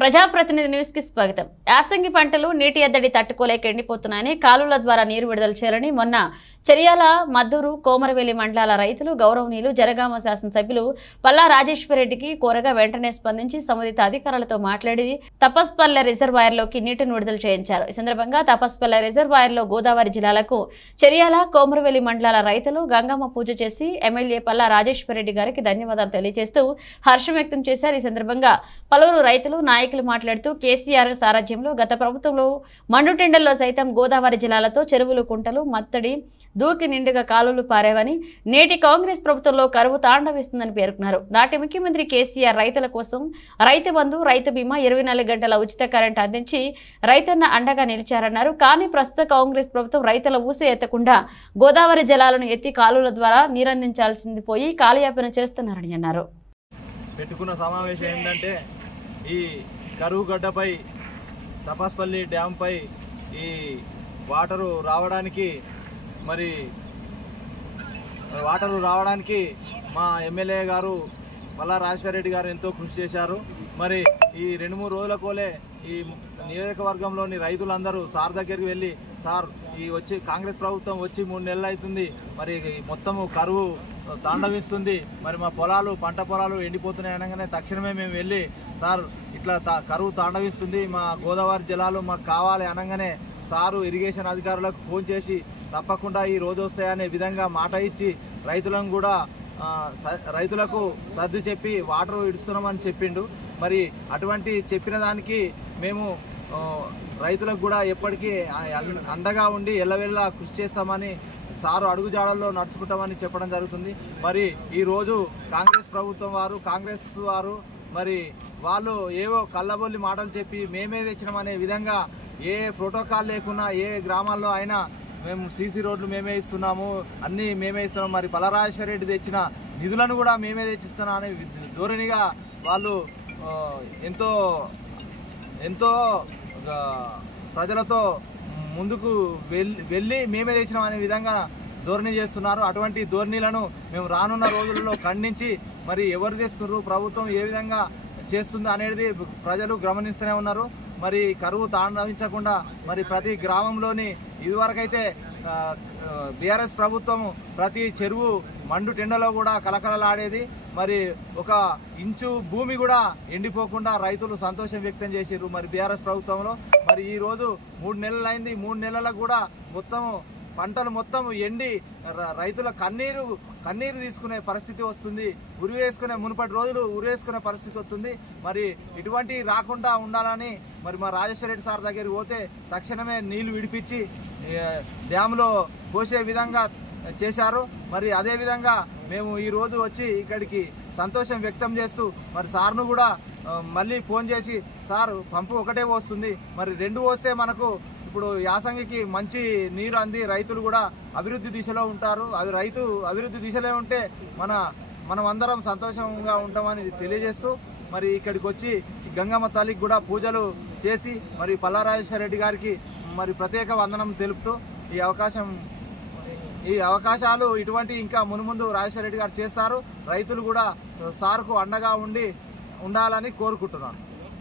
ప్రజాప్రతినిధి న్యూస్ కి స్వాగతం. యాసంగి పంటలు నీటి ఎద్దడి తట్టుకోలేక ఎండిపోతున్నాయని కాలువల ద్వారా నీరు విడుదల చేయాలని మొన్న చెరియాల, మద్దూరు, కోమరవెల్లి మండలాల రైతులు గౌరవనీయులు జనగామ శాసనసభ్యులు పల్లా రాజేశ్వరరెడ్డికి కోరగా వెంటనే స్పందించి సంబంధిత అధికారులతో మాట్లాడి తపస్పల్లె రిజర్వాయర్లోకి నీటిని విడుదల చేయించారు. ఈ సందర్భంగా తపస్పల్లె రిజర్వాయర్లో గోదావరి జిల్లాలకు చెరియాల, కోమరవెల్లి మండలాల రైతులు గంగమ్మ పూజ చేసి ఎమ్మెల్యే పల్లా రాజేశ్వరరెడ్డి గారికి ధన్యవాదాలు తెలియజేస్తూ హర్షం వ్యక్తం చేశారు. ఈ సందర్భంగా పలువురు రైతులు, నాయకులు మాట్లాడుతూ కేసీఆర్ సారథ్యంలో గత ప్రభుత్వంలో మండుటెండల్లో సైతం గోదావరి జిల్లాలతో చెరువులు, కుంటలు, మత్తడి దూకి నిండుగా కాలువలు పారేవని, నేటి కాంగ్రెస్ ప్రభుత్వంలో కరువు తాండవిస్తుందని పేర్కొన్నారు. నాటి ముఖ్యమంత్రి కేసీఆర్ రైతుల కోసం రైతు బంధు, రైతు బీమా, 24 గంటల ఉచిత కరెంట్ అందించి రైతన్న అండగా నిలిచారన్నారు. కానీ ప్రస్తుత కాంగ్రెస్ ప్రభుత్వం రైతుల ఊసే ఎత్తకుండా గోదావరి జలాలను ఎత్తి కాలువల ద్వారా నీరందించాల్సింది పోయి కాలయాపన చేస్తున్నారని అన్నారు. పెట్టుకున్న సమావేశం ఏంటంటే ఈ కరువు గడ్డపై తపస్పల్లి డ్యాంపై ఈ వాటరు రావడానికి మా ఎమ్మెల్యే గారు పల్లా రాజేశ్వరరెడ్డి గారు ఎంతో కృషి చేశారు. మరి ఈ 2-3 రోజుల కోలే ఈ నియోజకవర్గంలోని రైతులందరూ సార్ దగ్గరికి వెళ్ళి, సార్ ఈ కాంగ్రెస్ ప్రభుత్వం వచ్చి 3 నెలలు అవుతుంది, మరి మొత్తము కరువు తాండవిస్తుంది, మరి మా పంట పొలాలు ఎండిపోతున్నాయి అనగానే తక్షణమే మేము వెళ్ళి, సార్ ఇట్లా కరువు తాండవిస్తుంది, మా గోదావరి జలాలు మాకు కావాలి అనగానే సారు ఇరిగేషన్ అధికారులకు ఫోన్ చేసి తప్పకుండా ఈ రోజు వస్తాయనే విధంగా మాట ఇచ్చి రైతులకు సర్ది చెప్పి వాటర్ ఇడుస్తున్నామని చెప్పిండు. మరి అటువంటి చెప్పిన దానికి మేము రైతులకు కూడా ఎప్పటికీ అండగా ఉండి ఎల్లవెల్లా కృషి చేస్తామని, సారు అడుగుజాడల్లో నడుచుకుంటామని చెప్పడం జరుగుతుంది. మరి ఈరోజు కాంగ్రెస్ ప్రభుత్వం కాంగ్రెస్ వారు మరి వాళ్ళు ఏవో కళ్ళబొల్లి మాటలు చెప్పి మేమే తెచ్చినామనే విధంగా ఏ ప్రోటోకాల్ లేకున్నా ఏ గ్రామాల్లో అయినా మేము సీసీ రోడ్లు మేమే ఇస్తున్నాము, అన్నీ మేమే ఇస్తున్నాము, మరి పల్లా రాజేశ్వరరెడ్డి తెచ్చిన నిధులను కూడా మేమే తెచ్చిస్తున్నాం అనే ధోరణిగా వాళ్ళు ఎంతో ప్రజలతో ముందుకు వెళ్ళి మేమే తెచ్చినాం అనే విధంగా ధోరణి చేస్తున్నారు. అటువంటి ధోరణిలను మేము రానున్న రోజులలో ఖండించి, మరి ఎవరు చేస్తున్నారు, ప్రభుత్వం ఏ విధంగా చేస్తుంది అనేది ప్రజలు గమనిస్తూనే ఉన్నారు. మరి కరువు తాండవించకుండా మరి ప్రతి గ్రామంలోని ఇదివరకైతే బీఆర్ఎస్ ప్రభుత్వం ప్రతి చెరువు మండు టెండలో కూడా కలకలలాడేది. మరి 1 ఇంచు భూమి కూడా ఎండిపోకుండా రైతులు సంతోషం వ్యక్తం చేశారు మరి బీఆర్ఎస్ ప్రభుత్వంలో. మరి ఈరోజు 3 నెలలు అయింది, 3 నెలలకు కూడా పంటలు మొత్తం ఎండి రైతుల కన్నీరు తీసుకునే పరిస్థితి వస్తుంది, మునుపటి రోజులు ఉరివేసుకునే పరిస్థితి వస్తుంది. మరి ఇటువంటి రాకుండా ఉండాలని మరి మా రాజేశ్వరరెడ్డి సార్ దగ్గరికి పోతే తక్షణమే నీళ్లు విడిపించి డ్యాములో పోసే విధంగా చేశారు. మరి అదేవిధంగా మేము ఈరోజు వచ్చి ఇక్కడికి సంతోషం వ్యక్తం చేస్తూ మరి సార్ను కూడా మళ్ళీ ఫోన్ చేసి, సార్ పంపు ఒకటే వస్తుంది, మరి 2 వస్తే మనకు ఇప్పుడు యాసంగికి మంచి నీరు అంది రైతులు కూడా అభివృద్ధి దిశలో ఉంటారు, రైతు అభివృద్ధి దిశలో ఉంటే మనం అందరం సంతోషంగా ఉంటామని తెలియజేస్తూ మరి ఇక్కడికి వచ్చి గంగమ్మ తల్లికి కూడా పూజలు చేసి మరి పల్లా రాజేశ్వరరెడ్డి గారికి మరి ప్రత్యేక వందనం తెలుపుతూ ఈ అవకాశాలు ఇటువంటి ఇంకా మునుముందు రాజేశ్వరరెడ్డి గారు చేస్తారు. రైతులు కూడా సార్కు అండగా ఉండాలని కోరుకుంటున్నాను.